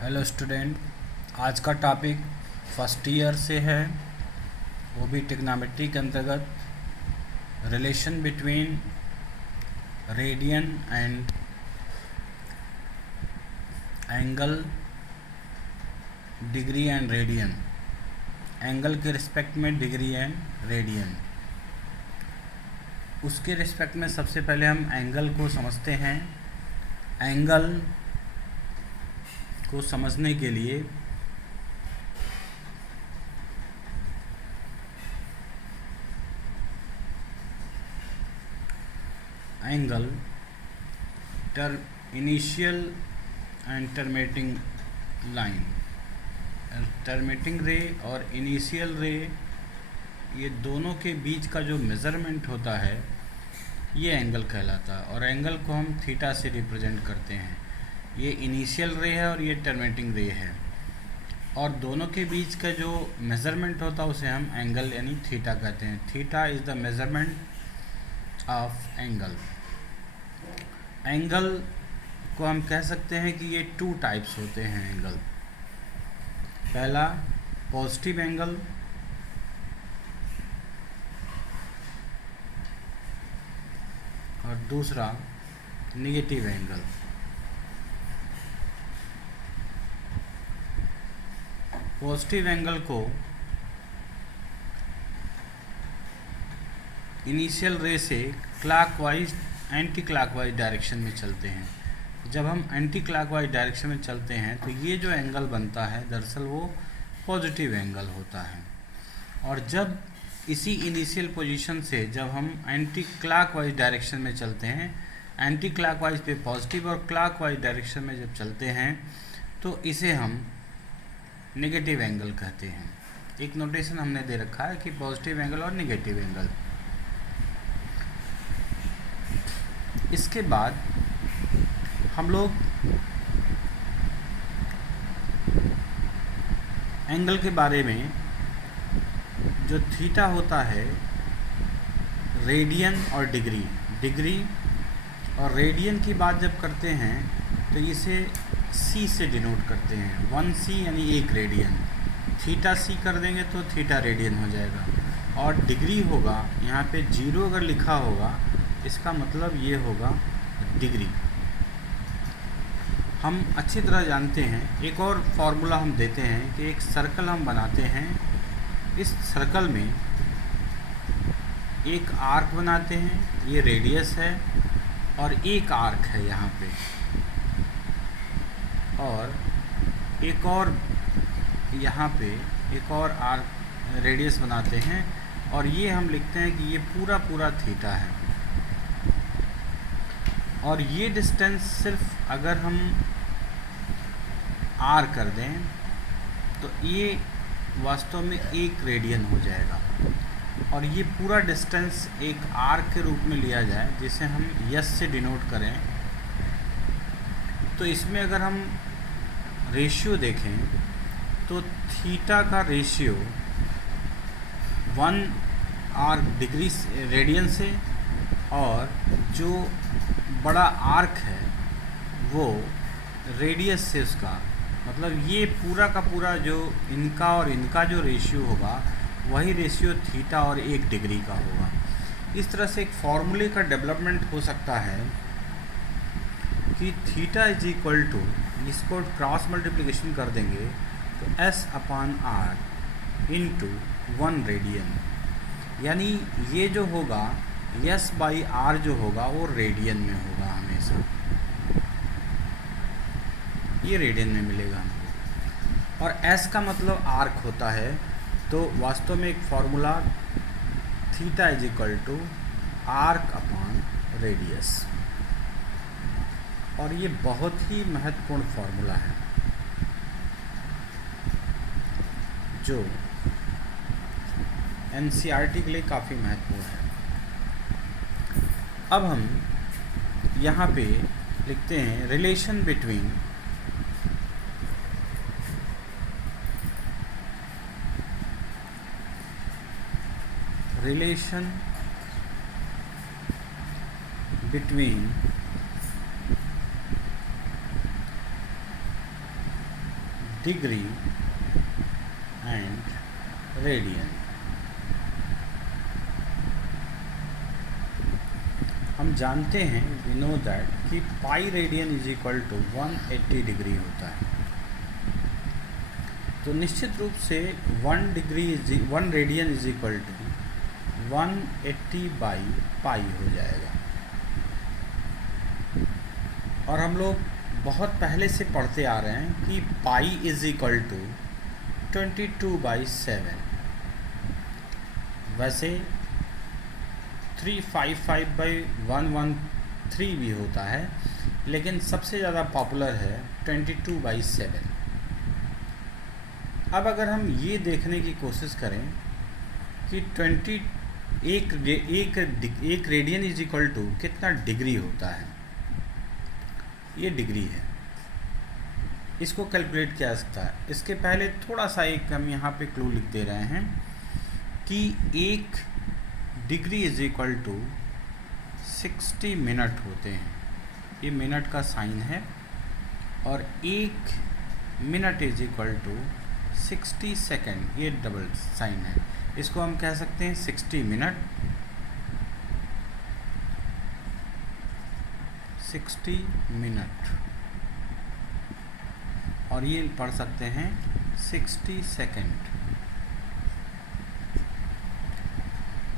Hello student. आज का topic first year से है, वो भी ट्रिग्नोमेट्री के अंतर्गत relation between radian and angle, degree and radian. Angle के रिस्पेक्ट में डिग्री एंड रेडियन। उसके रिस्पेक्ट में सबसे पहले हम एंगल को समझते हैं। एंगल को समझने के लिए angle initial and terminating line, terminating रे और इनिशियल रे, ये दोनों के बीच का जो मेज़रमेंट होता है ये एंगल कहलाता है। और एंगल को हम थीटा से रिप्रेजेंट करते हैं। ये इनिशियल रे है और ये टर्मिनेटिंग रे है, और दोनों के बीच का जो मेज़रमेंट होता है उसे हम एंगल यानी थीटा कहते हैं। Theta is the measurement of angle. Angle को हम कह सकते हैं कि ये टू टाइप्स होते हैं एंगल। पहला पॉजिटिव एंगल और दूसरा नेगेटिव एंगल। पॉजिटिव एंगल को इनिशियल रे से क्लॉकवाइज एंटी क्लॉकवाइज डायरेक्शन में चलते हैं। जब हम एंटी क्लॉकवाइज डायरेक्शन में चलते हैं तो ये जो एंगल बनता है दरअसल वो पॉजिटिव एंगल होता है। और जब इसी इनिशियल पोजीशन से जब हम एंटी क्लॉकवाइज डायरेक्शन में चलते हैं, एंटी क्लॉकवाइज पे पॉजिटिव और क्लॉकवाइज डायरेक्शन में जब चलते हैं तो इसे हम नेगेटिव एंगल कहते हैं। एक नोटेशन हमने दे रखा है कि पॉजिटिव एंगल और नेगेटिव एंगल। इसके बाद हम लोग एंगल के बारे में, जो थीटा होता है, रेडियन और डिग्री और रेडियन की बात जब करते हैं तो इसे सी से डिनोट करते हैं। 1c यानी 1 रेडियन। थीटा सी कर देंगे तो थीटा रेडियन हो जाएगा। और डिग्री होगा, यहाँ पे 0 अगर लिखा होगा इसका मतलब ये होगा डिग्री। हम अच्छी तरह जानते हैं, एक और फार्मूला हम देते हैं कि एक सर्कल हम बनाते हैं। इस सर्कल में एक आर्क बनाते हैं, ये रेडियस है, और एक आर्क है यहाँ पे, और एक और यहाँ पे एक और आर्क रेडियस बनाते हैं, और ये हम लिखते हैं कि ये पूरा थीटा है। और ये डिस्टेंस सिर्फ अगर हम आर कर दें तो ये वास्तव में 1 रेडियन हो जाएगा। और ये पूरा डिस्टेंस एक आर्क के रूप में लिया जाए, जिसे हम यस से डिनोट करें, तो इसमें अगर हम रेशियो देखें तो थीटा का रेशियो 1 आर्क डिग्री रेडियन से, और जो बड़ा आर्क है वो रेडियस से, उसका मतलब ये पूरा का पूरा जो इनका और इनका जो रेशियो होगा वही रेशियो थीटा और 1 डिग्री का होगा। इस तरह से एक फॉर्मूले का डेवलपमेंट हो सकता है कि थीटा इज इक्वल टू, इसको क्रॉस मल्टीप्लिकेशन कर देंगे तो S/R इंटू 1 रेडियन, यानी ये जो होगा S/R जो होगा वो रेडियन में होगा हमेशा, ये रेडियन में मिलेगा हमको। और S का मतलब आर्क होता है, तो वास्तव में एक formula theta is equal to arc upon radius. और ये बहुत ही महत्वपूर्ण फार्मूला है जो NCERT के लिए काफ़ी महत्वपूर्ण है। अब हम यहाँ पे लिखते हैं relation between degree and radian. हम जानते हैं वी नो दैट कि pi radian is equal to 180 degree होता है। तो निश्चित रूप से 1 radian is equal to 180 by pi हो जाएगा। और हम लोग बहुत पहले से पढ़ते आ रहे हैं कि पाई इज इक्वल टू 22/7। वैसे 355/113 भी होता है, लेकिन सबसे ज़्यादा पॉपुलर है 22/7। अब अगर हम ये देखने की कोशिश करें कि एक रेडियन इज इक्वल टू कितना डिग्री होता है, ये डिग्री है, इसको कैलकुलेट किया जा सकता है। इसके पहले थोड़ा सा एक हम यहाँ पे क्लू लिख दे रहे हैं कि 1 degree is equal to 60 minute होते हैं। ये मिनट का साइन है, और 1 minute is equal to 60 second, ये डबल साइन है। इसको हम कह सकते हैं 60 मिनट, 60 मिनट, और ये पढ़ सकते हैं 60 सेकेंड।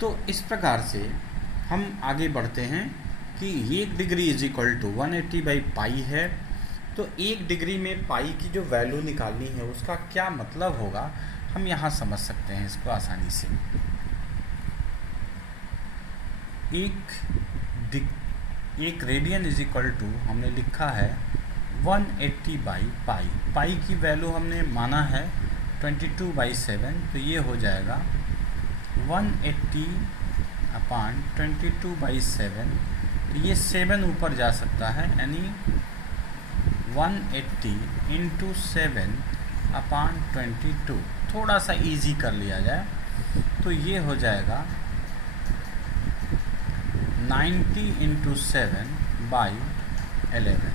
तो इस प्रकार से हम आगे बढ़ते हैं कि 1 degree is equal to 180 by pi है। तो 1 डिग्री में पाई की जो वैल्यू निकालनी है उसका क्या मतलब होगा, हम यहाँ समझ सकते हैं इसको आसानी से। एक रेडियन इज इक्वल टू हमने लिखा है 180 बाई पाई। पाई की वैल्यू हमने माना है 22/7, तो ये हो जाएगा 180/22/7। तो ये 7 ऊपर जा सकता है, यानी 180 × 7/22। थोड़ा सा इजी कर लिया जाए तो ये हो जाएगा 90 × 7/11।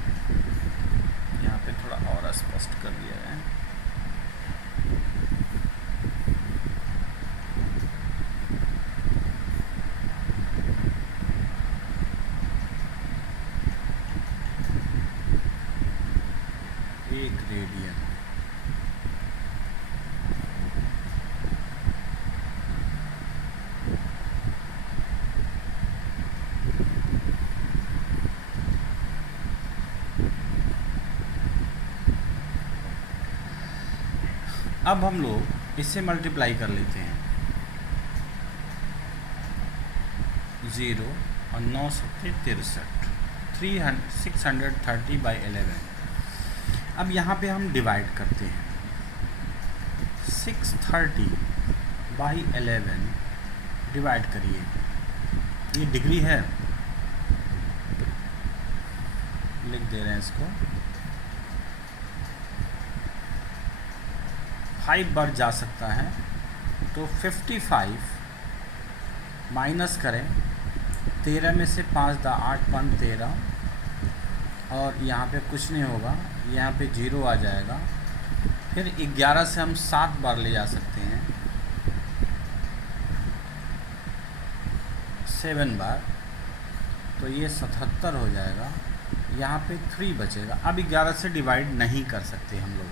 यहाँ पे थोड़ा और स्पष्ट कर दिया जाए। एक रेडियन अब हम लोग इससे मल्टीप्लाई कर लेते हैं। 0 और 9 7 63, 630/11। अब यहाँ पे हम डिवाइड करते हैं। 630/11 डिवाइड करिए, ये डिग्री है, लिख दे रहे हैं इसको। 5 बार जा सकता है, तो 55 माइनस करें 13 में से 5 × 8 = 13, और यहाँ पे कुछ नहीं होगा, यहाँ पे 0 आ जाएगा। फिर 11 से हम 7 बार ले जा सकते हैं, 7 बार, तो ये 77 हो जाएगा। यहाँ पे 3 बचेगा। अब 11 से डिवाइड नहीं कर सकते हम लोग,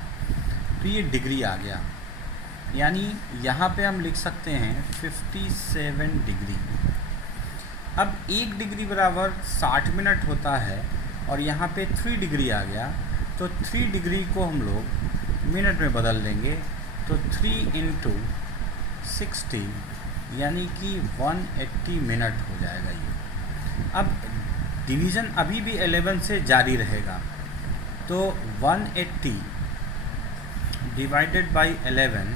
तो ये डिग्री आ गया। यानी यहाँ पे हम लिख सकते हैं 57 डिग्री। अब 1 डिग्री बराबर 60 मिनट होता है, और यहाँ पे 3 डिग्री आ गया, तो 3 डिग्री को हम लोग मिनट में बदल देंगे, तो 3 × 60 यानी कि 180 मिनट हो जाएगा ये। अब डिवीज़न अभी भी 11 से जारी रहेगा, तो 180 डिवाइडेड बाई 11,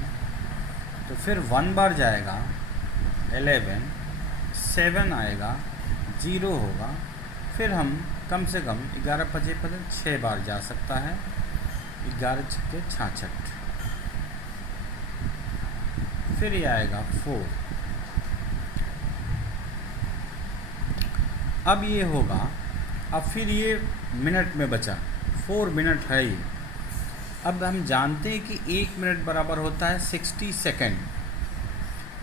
तो फिर 1 बार जाएगा 11, 7 आएगा, 0 होगा। फिर हम कम से कम 11 × 5 = 6 बार जा सकता है, 11 × 6 = 66। फिर ये आएगा 4। अब ये होगा, अब फिर ये मिनट में बचा, 4 मिनट है ये, अब हम जानते हैं कि 1 मिनट बराबर होता है 60 सेकेंड,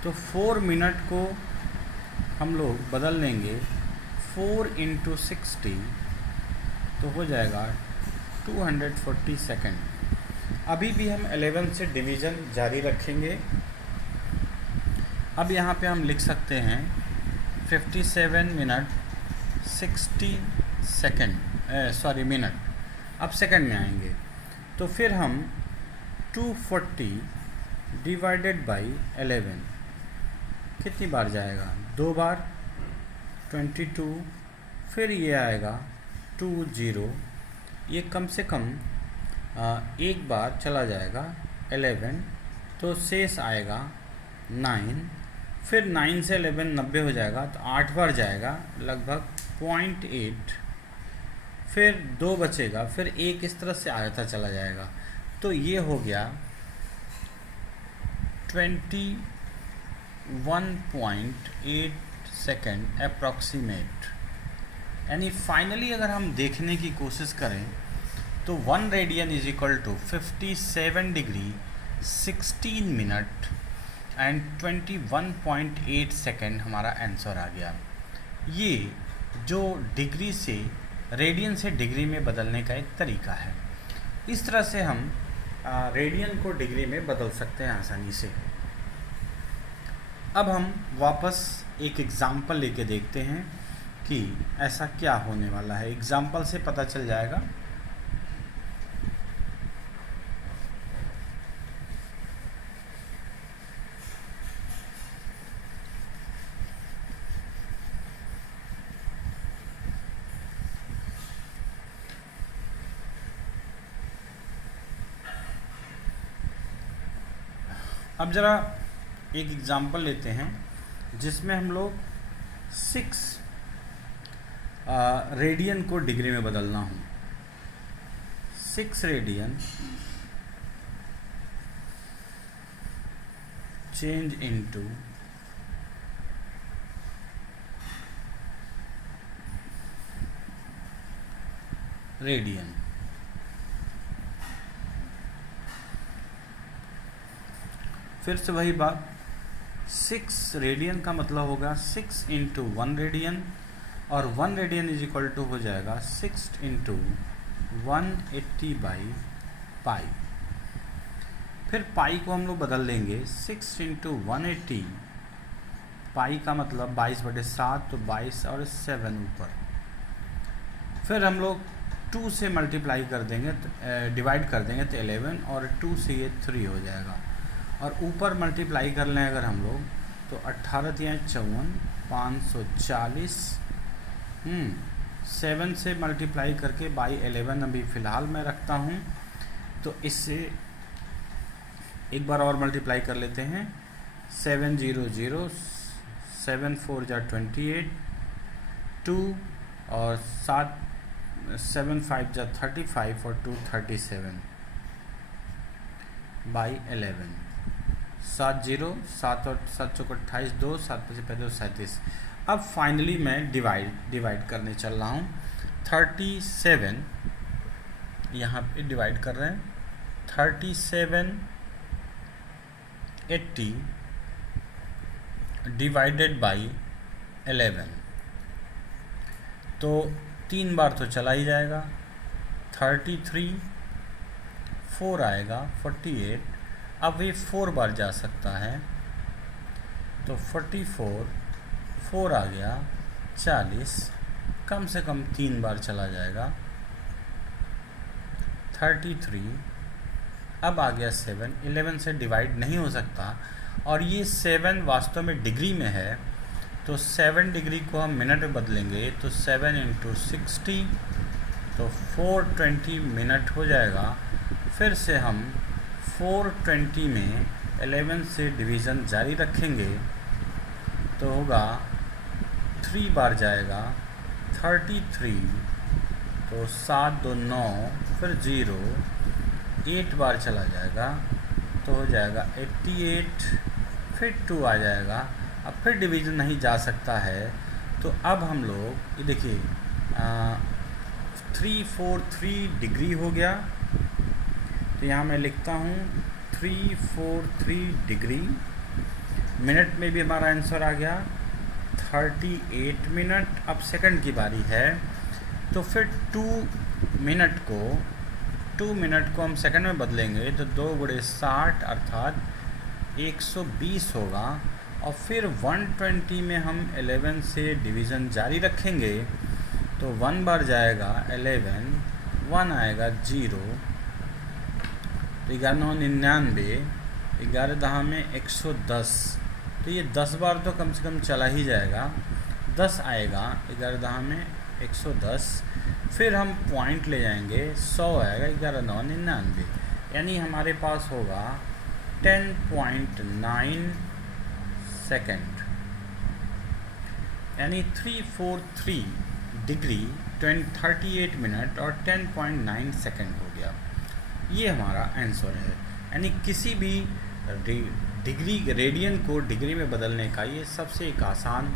तो 4 मिनट को हम लोग बदल लेंगे 4 इंटू 60, तो हो जाएगा 240 सेकेंड। अभी भी हम 11 से डिवीज़न जारी रखेंगे। अब यहाँ पे हम लिख सकते हैं 57 मिनट 60 सेकेंड, मिनट, अब सेकंड में आएंगे। तो फिर हम 240 डिवाइडेड बाई 11 कितनी बार जाएगा? 2 बार, 22, फिर ये आएगा 20, ये कम से कम एक बार चला जाएगा 11, तो शेष आएगा 9, फिर 9 से 11 90 हो जाएगा, तो 8 बार जाएगा लगभग 0.8, फिर 2 बचेगा, फिर 1 इस तरह से आता चला जाएगा। तो ये हो गया 21.8 सेकेंड अप्रॉक्सीमेट। यानी फाइनली अगर हम देखने की कोशिश करें तो 1 radian is equal to 57 degree 16 minute and 21.8 second हमारा आंसर आ गया। ये जो डिग्री से रेडियन से डिग्री में बदलने का एक तरीका है। इस तरह से हम रेडियन को डिग्री में बदल सकते हैं आसानी से। अब हम वापस एक एग्ज़ाम्पल लेके देखते हैं कि ऐसा क्या होने वाला है। एग्ज़ाम्पल से पता चल जाएगा। अब ज़रा एक एग्ज़ाम्पल लेते हैं जिसमें हम लोग 6 रेडियन को डिग्री में बदलना हो। 6 रेडियन चेंज इनटू रेडियन। फिर से वही बात, 6 रेडियन का मतलब होगा 6 इंटू 1 रेडियन, और 1 रेडियन इज इक्वल टू हो जाएगा 6 इंटू 180 बाई पाई। फिर पाई को हम लोग बदल लेंगे 6 इंटू 180, पाई का मतलब 22/7, तो 22 और 7 ऊपर। फिर हम लोग 2 से मल्टीप्लाई कर देंगे, डिवाइड कर देंगे तो 11, और 2 से ये 3 हो जाएगा। और ऊपर मल्टीप्लाई कर लें अगर हम लोग तो 18 × 54 540, 7 से मल्टीप्लाई करके बाई 11 अभी फ़िलहाल मैं रखता हूँ। तो इससे एक बार और मल्टीप्लाई कर लेते हैं, 700, 7 4 × 28, 2 और 7 5 × 35 और 2 37 बाई 11, 7 और 7 चौक 28, 2 7 5 35 37। अब फाइनली मैं डिवाइड करने चल रहा हूँ। 37 यहाँ पे डिवाइड कर रहे हैं, 37 80 डिवाइडेड बाई 11, तो 3 बार तो चला ही जाएगा। 33 4 आएगा 48, अब ये 4 बार जा सकता है, तो 44 4 आ गया 40, कम से कम 3 बार चला जाएगा। 33, अब आ गया 7, 11 से डिवाइड नहीं हो सकता, और ये 7 वास्तव में डिग्री में है, तो 7 डिग्री को हम मिनट में बदलेंगे, तो 7 इंटू 60, तो 420 मिनट हो जाएगा। फिर से हम 420 में 11 से डिवीज़न जारी रखेंगे, तो होगा 3 बार जाएगा 33, तो 7 2 9, फिर 0, 8 बार चला जाएगा, तो हो जाएगा 88, फिर 2 आ जाएगा। अब फिर डिवीज़न नहीं जा सकता है, तो अब हम लोग ये देखिए 343 डिग्री हो गया, तो यहाँ मैं लिखता हूँ 343 डिग्री। मिनट में भी हमारा आंसर आ गया 38 मिनट। अब सेकंड की बारी है, तो फिर 2 मिनट को हम सेकंड में बदलेंगे तो 2 × 60 अर्थात 120 होगा। और फिर 120 में हम 11 से डिवीज़न जारी रखेंगे तो 1 बार जाएगा 11, 1 आएगा 0, तो 11×9 = 99, 11 दहा में 110, तो ये 10 बार तो कम से कम चला ही जाएगा। 10 आएगा 11 दहा में 110, फिर हम पॉइंट ले जाएंगे 100 आएगा 11×9 = 99, यानी हमारे पास होगा 10.9 सेकंड, यानी 343 डिग्री 38 मिनट और 10.9 सेकंड हो गया। ये हमारा आंसर है। यानी किसी भी डिग्री रेडियन को डिग्री में बदलने का ये सबसे एक आसान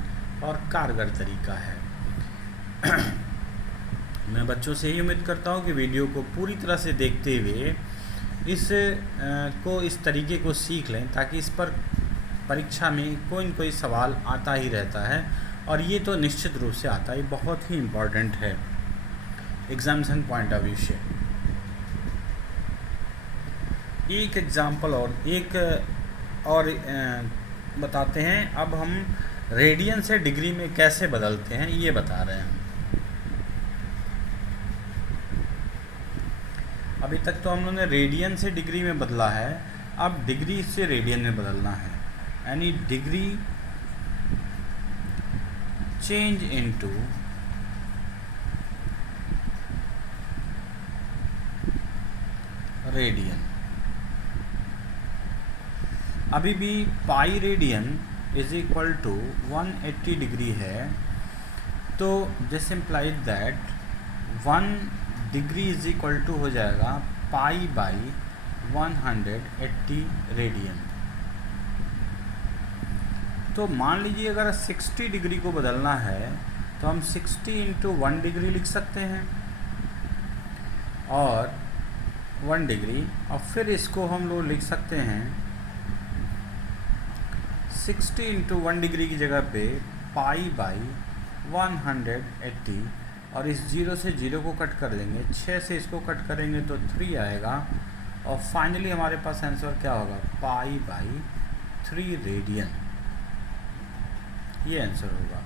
और कारगर तरीका है। मैं बच्चों से ही उम्मीद करता हूँ कि वीडियो को पूरी तरह से देखते हुए इस तरीके को सीख लें, ताकि इस पर परीक्षा में कोई न कोई सवाल आता ही रहता है, और ये तो निश्चित रूप से आता है, बहुत ही इम्पॉर्टेंट है एग्जामिनेशन पॉइंट ऑफ व्यू से। एक एग्जाम्पल और बताते हैं। अब हम रेडियन से डिग्री में कैसे बदलते हैं ये बता रहे हैं। अभी तक तो हम लोगों ने रेडियन से डिग्री में बदला है, अब डिग्री से रेडियन में बदलना है। यानी डिग्री चेंज इनटू रेडियन। अभी भी पाई रेडियन = 180 डिग्री है, तो दिस इम्प्लाइज दैट 1 डिग्री = हो जाएगा π/180 रेडियन। तो मान लीजिए अगर 60 डिग्री को बदलना है तो हम 60 × 1 डिग्री लिख सकते हैं, और 1 डिग्री, और फिर इसको हम लोग लिख सकते हैं 60 × 1 डिग्री की जगह पे π/180, और इस 0 से 0 को कट कर देंगे, 6 से इसको कट करेंगे तो 3 आएगा, और फाइनली हमारे पास आंसर क्या होगा π/3 रेडियन, ये आंसर होगा।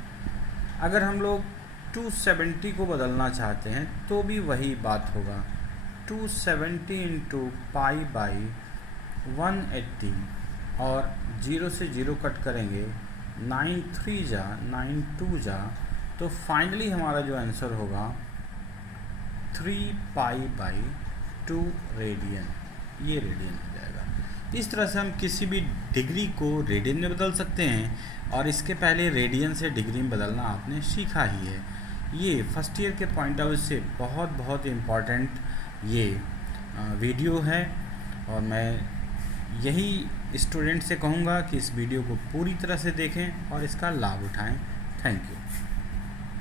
अगर हम लोग 270 को बदलना चाहते हैं तो भी वही बात होगा, 270 × π/180, और 0 से 0 कट करेंगे, 9 3 जा 9 2 जा, तो फाइनली हमारा जो आंसर होगा 3π/2 रेडियन, ये रेडियन हो जाएगा। इस तरह से हम किसी भी डिग्री को रेडियन में बदल सकते हैं, और इसके पहले रेडियन से डिग्री में बदलना आपने सीखा ही है। ये फर्स्ट ईयर के पॉइंट ऑफ व्यू से बहुत इम्पॉर्टेंट ये वीडियो है, और मैं यही स्टूडेंट से कहूँगा कि इस वीडियो को पूरी तरह से देखें और इसका लाभ उठाएं। Thank you.